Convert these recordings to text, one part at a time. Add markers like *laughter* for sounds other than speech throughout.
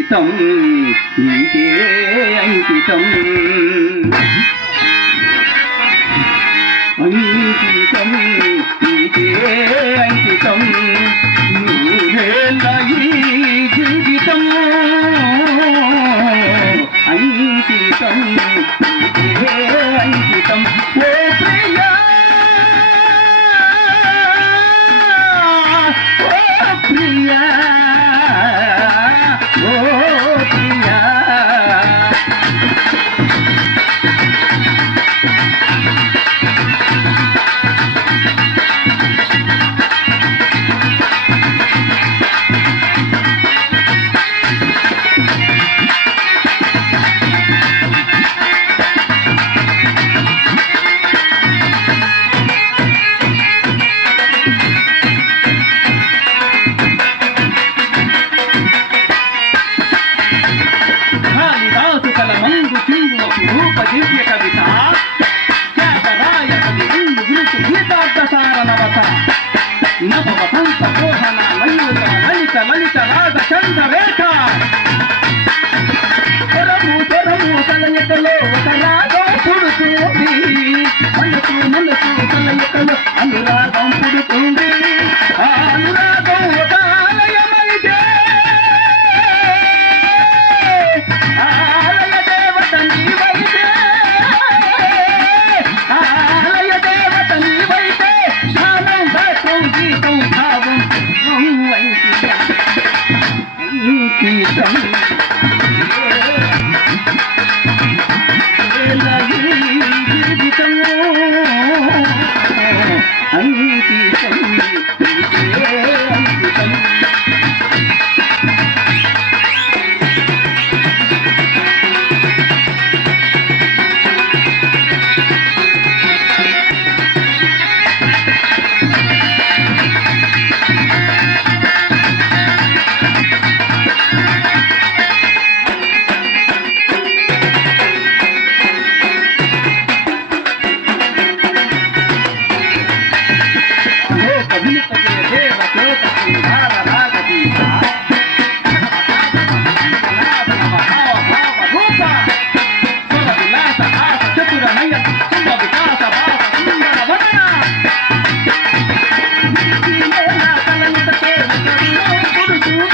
అంకితం నీకే అంకితం. అంకితం నీకే నభవ సంత మోహన మయూర ఒక రాగం పుడుతుంది మనసు మనసు Thank *laughs* you.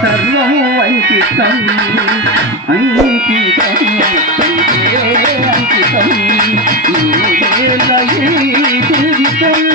సర్వం అంకితం అంకితం అంకితం అంకితం అంకితం.